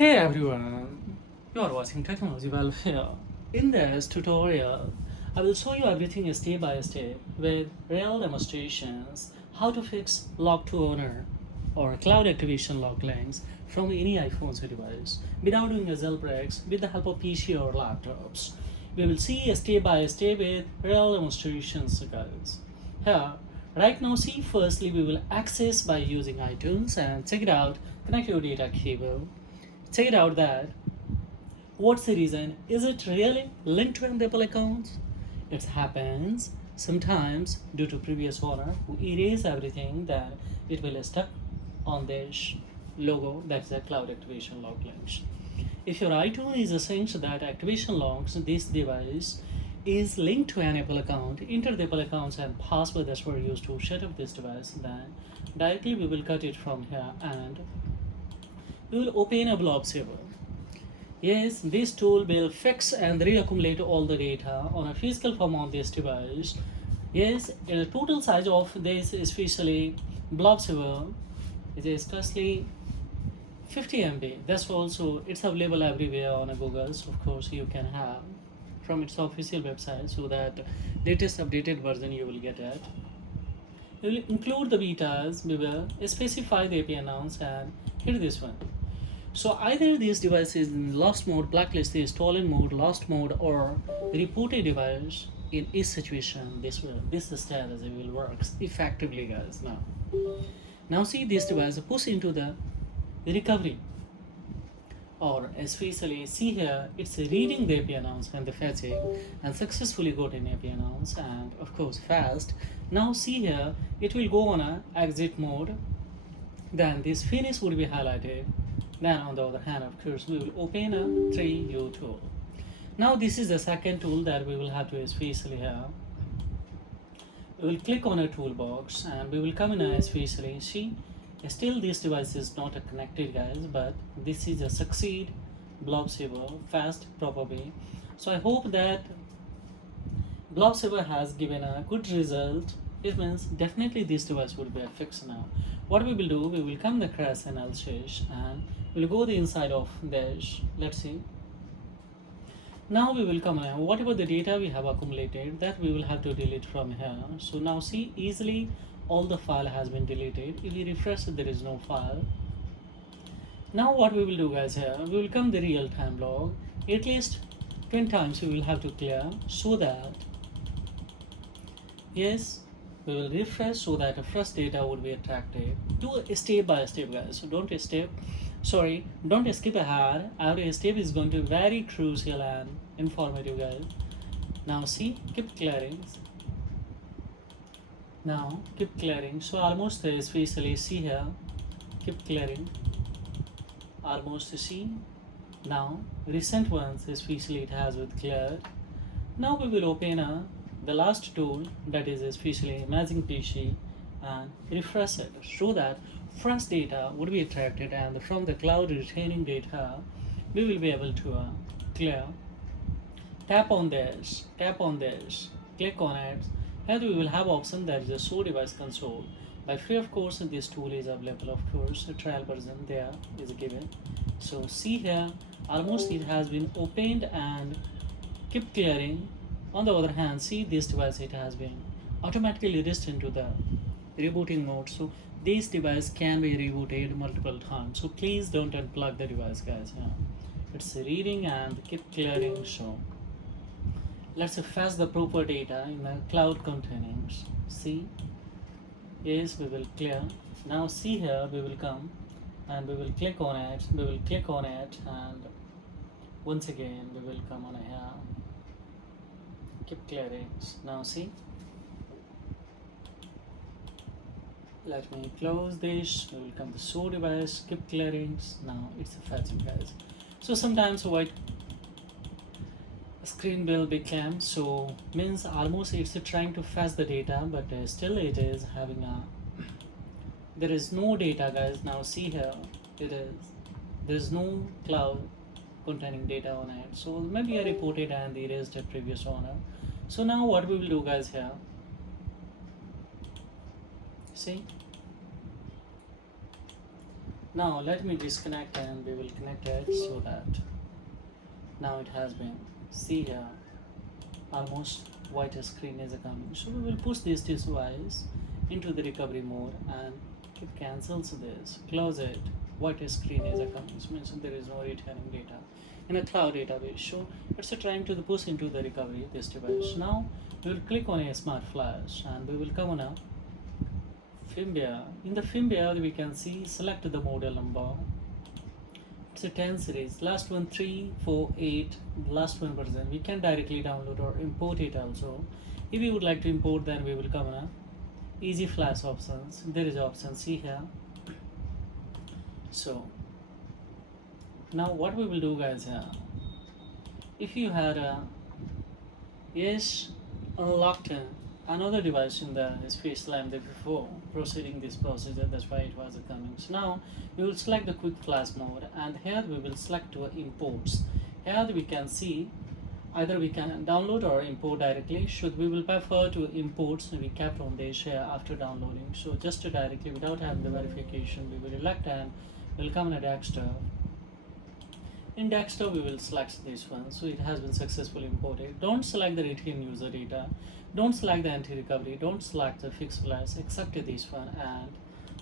Hey everyone, you are watching Technology Welfare. In this tutorial, I will show you everything step by step with real demonstrations how to fix lock to owner or cloud activation lock links from any iPhone device without doing a jailbreaks with the help of PC or laptops. We will see step by step with real demonstrations, guys. Here, right now, see firstly we will access by using iTunes and check it out. Connect your data cable. Check it out that what's the reason? Is it really linked to an Apple account? It happens sometimes due to previous owner who erase everything, then it will stuck on this logo, that's a cloud activation lock links. If your iTunes is essential that activation logs this device is linked to an Apple account, enter the Apple accounts and password that's were used to set up this device, then directly we will cut it from here and we will open a blob saver. Yes, this tool will fix and reaccumulate all the data on a physical form on this device. Yes, the total size of this especially blob saver is costly 50 MB. That's also it's available everywhere on a Google. So of course you can have from its official website so that latest updated version you will get it. We will include the betas. We will specify the API announce and hit this one. So either these devices in lost mode, blacklisted, stolen mode, lost mode, or reported device. In each situation, this strategy will work effectively, guys. Now see this device push into the recovery, or especially see here it's reading the API announce and the fetching and successfully got an API announce and of course fast. Now see here it will go on a exit mode. Then this finish would be highlighted. Then on the other hand, of course, we will open a 3U tool. Now this is the second tool that we will have to especially here. We will click on a toolbox and we will come in a especially. See, still this device is not a connected, guys, but this is a succeed blob saver fast probably. So I hope that blob saver has given a good result. It means definitely this device would be a fix now. What we will do, we will come the crash analysis and we'll go the inside of this. Let's see. Now we will come in. Whatever the data we have accumulated, that we will have to delete from here. So now see easily all the file has been deleted. If we refresh it, there is no file. Now what we will do, guys, here we will come the real-time log. At least 10 times we will have to clear so that yes, we will refresh so that the fresh data would be attracted. Do a step by step, guys. So don't skip ahead. Every step is going to be very crucial and informative, guys. Now see, keep clearing. Now keep clearing. So almost especially see here, keep clearing. Almost see. Now recent ones especially it has with cleared. Now we will open the last tool, that is especially Imaging PC, and refresh it so that fresh data would be attracted and from the cloud retaining data we will be able to clear. Tap on this, click on it. Here we will have option that is a show device console. By free of course this tool is available, of course a trial version there is given. So see here almost it has been opened and keep clearing. On the other hand, see this device it has been automatically reached into the rebooting mode. So this device can be rebooted multiple times. So please don't unplug the device, guys. It's reading and keep clearing. So let's fetch the proper data in the cloud containers. See, yes, we will clear. Now see here we will come and we will click on it. We will click on it and once again we will come on here. Keep clearing. Now see, let me close this. We will come to show device, keep clearing. Now it's a fetching, guys. So sometimes white screen will become so means almost it's trying to fetch the data, but still it is having a there is no data, guys. Now see here there is no cloud containing data on it. So maybe I reported and erased the previous owner. So now what we will do, guys, here, see, Now let me disconnect and we will connect it so that now it has been, see here, almost white screen is coming. So we will push this device into the recovery mode and it cancels this, close it, white screen is coming. So means there is no returning data in a cloud database. So it's trying to push into the recovery this device. Now we will click on a smart flash and we will come on a firmware. In the firmware we can see select the model number. It's a 10 series, last one 348, last one version. We can directly download or import it also. If you would like to import, then we will come on a easy flash options. There is option, see here. So now what we will do, guys, if you had a unlocked another device in the space lamp before proceeding this procedure, that's why it was coming. So now we will select the quick flash mode and here we will select to imports. Here we can see either we can download or import directly. Should we will prefer to import, so we kept on this after downloading. So just directly without having the verification, we will elect and will come in a desktop. In desktop we will select this one, so it has been successfully imported. Don't select the retain user data, don't select the anti-recovery, don't select the fixed flash, except this one, and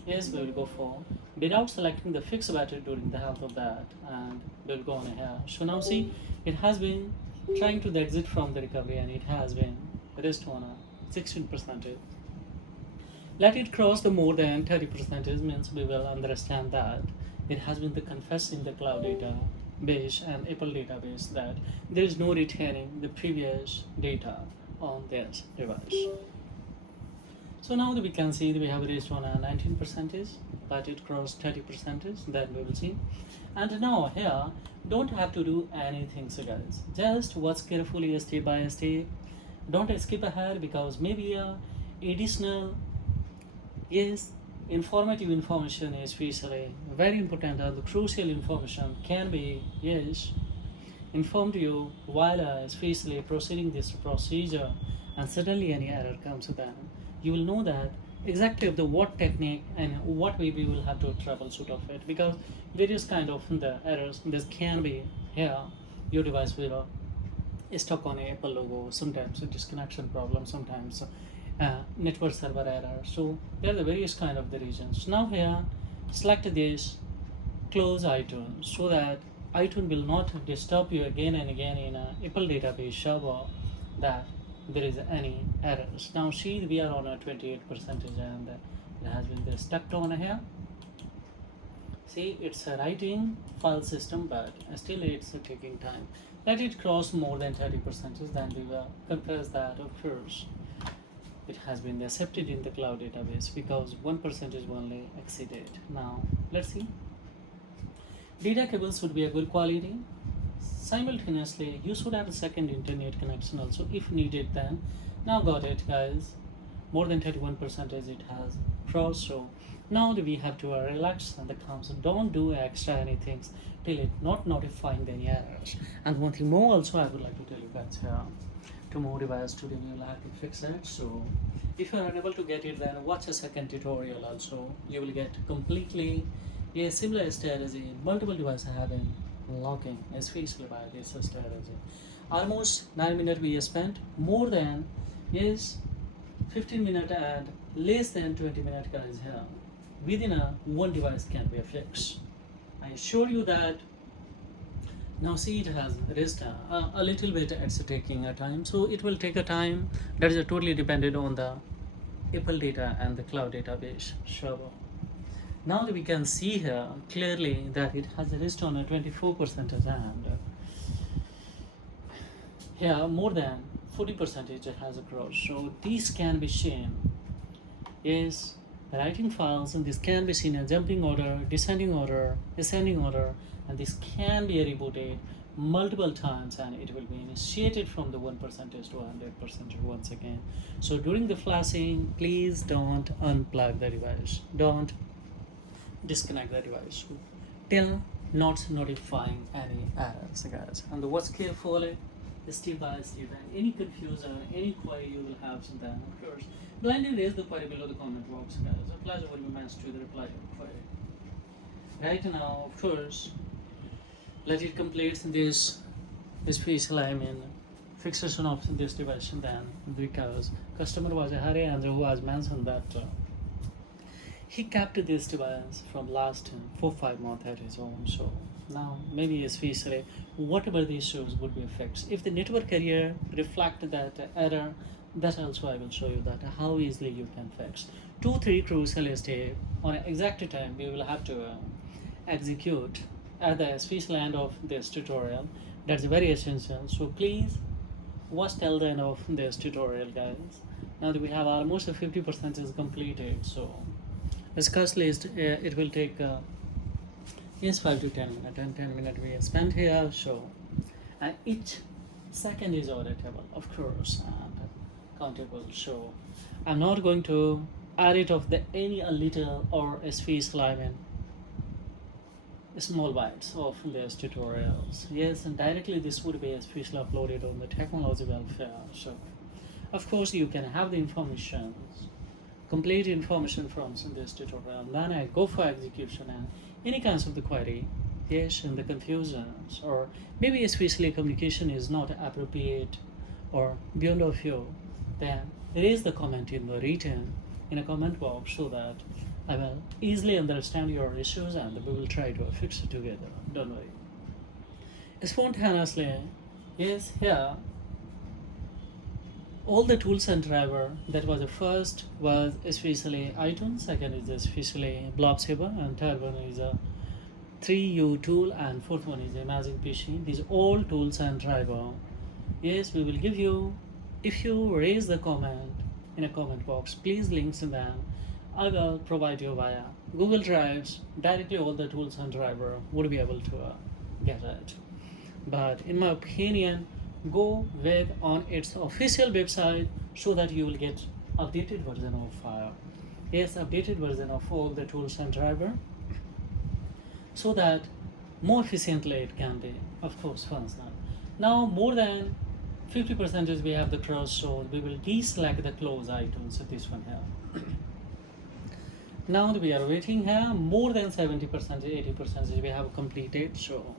yes, we will go for without selecting the fixed battery during the health of that, and we will go on here. So now see, it has been trying to exit from the recovery and it has been rest on a 16%. Let it cross the more than 30% means we will understand that it has been the confessed in the cloud database and Apple database that there is no retaining the previous data on this device. So now that we can see that we have reached on a 19%, but it crossed 30%, then we will see. And now here, don't have to do anything, so guys. Just watch carefully step by step. Don't skip ahead because maybe additional informative information, especially very important and crucial information can be informed you while especially proceeding this procedure, and suddenly any error comes, then you will know that exactly of the what technique and what way we will have to troubleshoot of it, because various kind of the errors this can be here. Your device will stuck on a Apple logo, sometimes a disconnection problem, sometimes network server error. So there are the various kind of the reasons. Now here select this close iTunes so that iTunes will not disturb you again and again in a Apple database server that there is any errors. Now see, we are on a 28% and it has been stuck on here. See, it's a writing file system, but still it's taking time. Let it cross more than 30%, then we will confess that of course it has been accepted in the cloud database because 1% is only exceeded. Now let's see. Data cables should be a good quality. Simultaneously, you should have a second internet connection also if needed. Then now got it, guys. More than 31% it has crossed. So now we have to relax and the comes. Don't do extra anything till it not notifying the any errors. And one thing more also I would like to tell you guys here. Tomorrow device today we will have to fix it. So if you are unable to get it, then watch a second tutorial also. You will get completely a similar strategy. Multiple devices have been locking, especially by this strategy. Almost 9 minutes we spent, more than 15 minutes and less than 20 minutes, guys, here. Within one device can be a fix. I assure you that. Now see, it has rest a little bit, it's taking a time, so it will take a time. That is totally dependent on the Apple data and the cloud database server. Now that we can see here clearly that it has a rest on a 24% and here more than 40% it has a cross. So these can be seen writing files, and this can be seen in jumping order, descending order, ascending order, and this can be rebooted multiple times and it will be initiated from the 1% to 100% once again. So during the flashing, please don't unplug the device, don't disconnect the device till not notifying any errors, guys. And watch carefully step by step, and any confusion, any query you will have, then of course blindly raise the query below the comment box, guys. A pleasure will be matched to the reply to the query. Right now, of course, let it complete this special, I mean, fixation of this device then, because customer was a hurry and who has mentioned that he kept this device from last 4-5 months at his home. So now maybe especially whatever the issues would be fixed. If the network carrier reflect that error, that also I will show you that how easily you can fix. 2-3 crucial steps on an exact time we will have to execute at the special end of this tutorial. That's very essential. So please watch till the end of this tutorial, guys. Now that we have almost 50% is completed, so discuss list it will take yes 5 to 10 minutes, and 10 minutes we spent here. So and each second is auditable, of course, and countable. So I'm not going to add it of the any a little or a space line small bites of these tutorials. Yes, and directly this would be especially uploaded on the technology welfare. So of course you can have the information, complete information from this tutorial. Then I go for execution and any kinds of the query, yes, and the confusions, or maybe especially communication is not appropriate or beyond of you, then raise the comment in the written in a comment box so that I will easily understand your issues and we will try to fix it together. Don't worry. Spontaneously, yes, here all the tools and driver that was the first was especially iTunes, second is especially Blob Saver, and third one is a 3U tool, and fourth one is Amazing PC. These all tools and driver. Yes, we will give you, if you raise the comment in a comment box, please links in them. I will provide you via Google Drives directly all the tools and driver would be able to get it. But in my opinion, go with on its official website so that you will get updated version of yes, updated version of all the tools and driver, so that more efficiently it can be, of course, functional. Now more than 50% is we have the cross, so we will deselect the close items of this one here. Now we are waiting here, more than 70%, 80% we have completed, so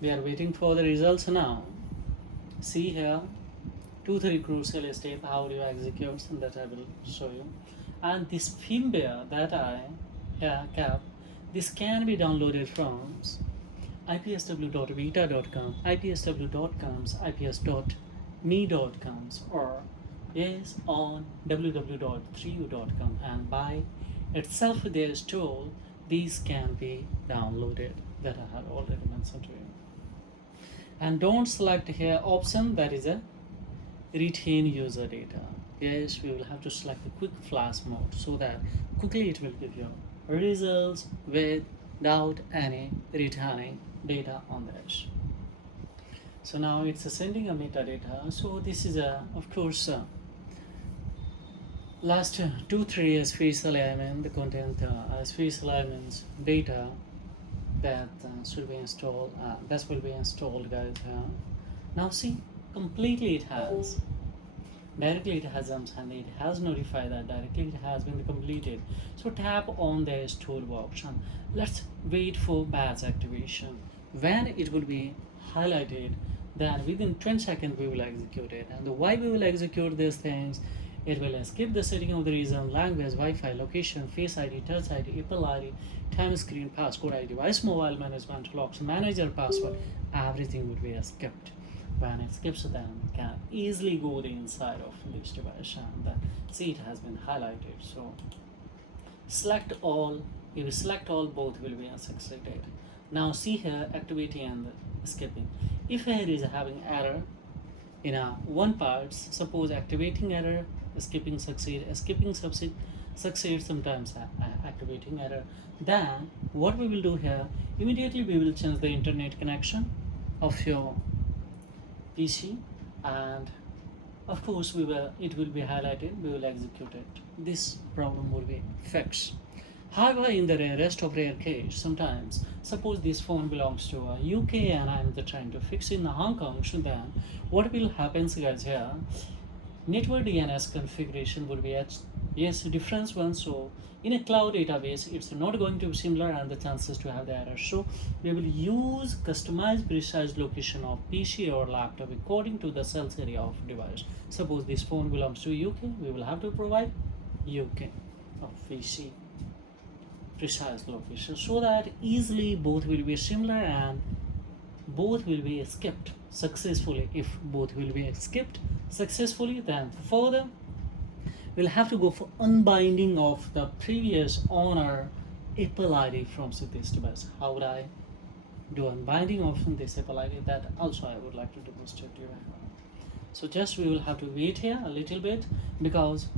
we are waiting for the results now. See here, 2-3 crucial step how do you execute, and that I will show you. And this firmware that I kept, this can be downloaded from ipsw.vita.com, ipsw.coms, ips.me.coms, or yes on www.3u.com, and by itself this tool, these can be downloaded that I have already mentioned to you. And don't select here option that is a retain user data. Yes, we will have to select the quick flash mode so that quickly it will give you results without any returning data on this. So now it's sending a metadata. So this is of course last 2-3 spatial element, the content spatial elements data that should be installed, that will be installed, guys. Now see, completely it has directly it has and it has notified that directly it has been completed. So tap on this toolbox and let's wait for batch activation. When it will be highlighted, then within 10 seconds we will execute it. And why we will execute these things, it will skip the setting of the region, language, Wi-Fi, location, Face ID, Touch ID, Apple ID, time screen, passcode ID, device mobile management, locks, manager password, everything would be skipped. When it skips, then can easily go the inside of this device, and then see it has been highlighted. So select all, if you select all, both will be succeeded. Now see here activity and skipping. If here is having error in one part, suppose activating error, skipping succeed, succeed sometimes activating error, then what we will do here, immediately we will change the internet connection of your PC, and of course it will be highlighted, we will execute it. This problem will be fixed. However, in the rest of rare case, sometimes suppose this phone belongs to UK and I'm trying to fix it in Hong Kong, so then what will happen, guys, here, network DNS configuration would be a yes different one. So in a cloud database, it's not going to be similar and the chances to have the error. So we will use customized precise location of PC or laptop according to the sales area of device. Suppose this phone belongs to UK, we will have to provide UK of PC precise location so that easily both will be similar and both will be skipped successfully. If both will be skipped successfully, then further we'll have to go for unbinding of the previous owner Apple ID from this device. How would I do unbinding of this Apple ID? That also I would like to demonstrate to you. So just we will have to wait here a little bit because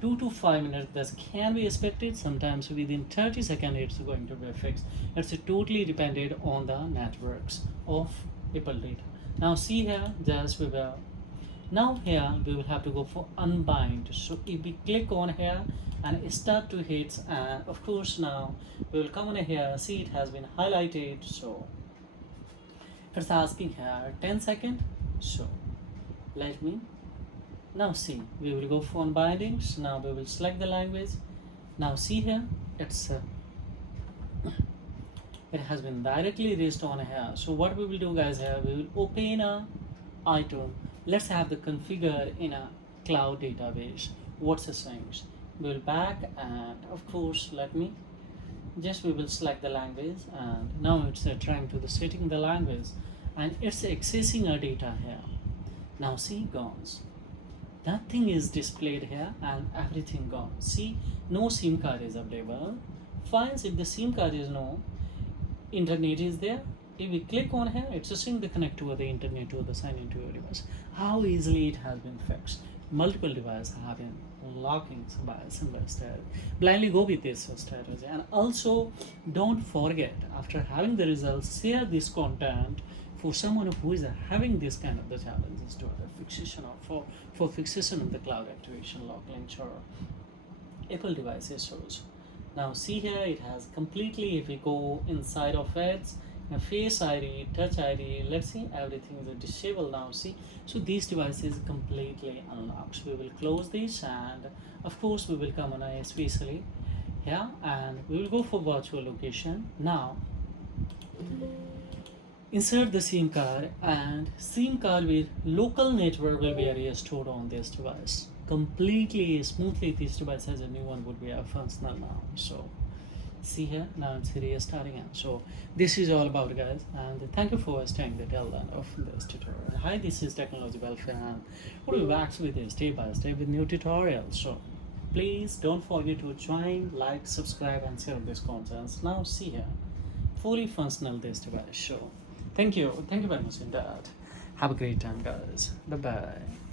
2 to 5 minutes that can be expected. Sometimes within 30 seconds it's going to be fixed. It's totally dependent on the networks of Apple data. Now see here, just we will now here we will have to go for unbind. So if we click on here and start to hit, and of course now we will come on here, see it has been highlighted. So it's asking here 10 seconds. So let me now see, we will go for unbindings. Now we will select the language. Now see here, it's it has been directly raised on here. So what we will do guys here, we will open a item. Let's have the configure in a cloud database. What's the things? We will back and of course let me just we will select the language and now it's trying to the setting the language and it's accessing our data here. Now see goes. Nothing is displayed here and everything gone. See, no SIM card is available. Fine, if the SIM card is no, internet is there. If we click on here, it's saying the connect to the internet or the sign into your device. How easily it has been fixed. Multiple devices have been locking by a similar strategy. Blindly go with this strategy. And also don't forget, after having the results, share this content for someone who is having this kind of the challenges to the fixation or for fixation of the cloud activation lock links or Apple device issues. Now see here, it has completely, if we go inside of it, face ID, touch ID, let's see, everything is disabled now. See, so these devices completely unlocked. We will close this and of course we will come on especially here and we will go for virtual location. Now insert the SIM card and SIM card with local network will be restored on this device. Completely smoothly this device as a new one would be functional now. So see here, now it's restarting it. So this is all about guys and thank you for staying the till end of this tutorial. Hi, this is Technology Welfare and we'll be back with a step by step with new tutorials. So please don't forget to join, like, subscribe and share this content. Now see here, fully functional this device. So thank you very much in that. Have a great time guys. Bye bye.